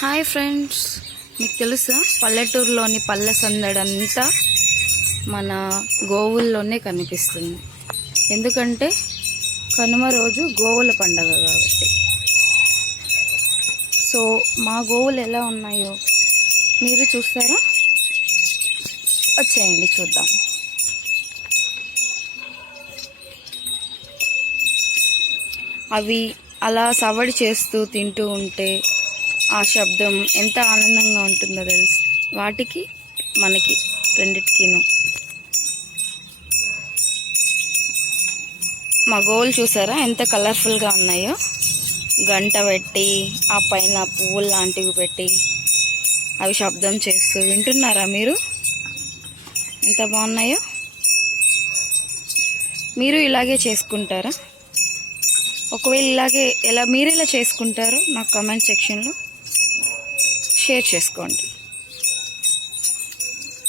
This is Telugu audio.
హాయ్ ఫ్రెండ్స్, మీకు తెలుసా పల్లెటూరులోని పల్లె సందడంతా మన గోవుల్లోనే కనిపిస్తుంది. ఎందుకంటే కనుమ రోజు గోవుల పండగ కాబట్టి. సో మా గోవులు ఎలా ఉన్నాయో మీరు చూస్తారా? వచ్చేయండి చూద్దాం. అవి అలా సవడి చేస్తూ తింటూ ఉంటే ఆ శబ్దం ఎంత ఆనందంగా ఉంటుందో తెలుసు. వాటికి మనకి రెండిటికిను. మా గోవులు చూసారా ఎంత కలర్ఫుల్గా ఉన్నాయో. గంట పెట్టి ఆ పైన పువ్వులు లాంటివి పెట్టి అవి శబ్దం చేస్తూ వింటున్నారా మీరు? ఎంత బాగున్నాయో. మీరు ఇలాగే చేసుకుంటారా? ఒకవేళ మీరు ఇలా చేసుకుంటారో నాకు కామెంట్ సెక్షన్లో షేర్ చేసుకోండి.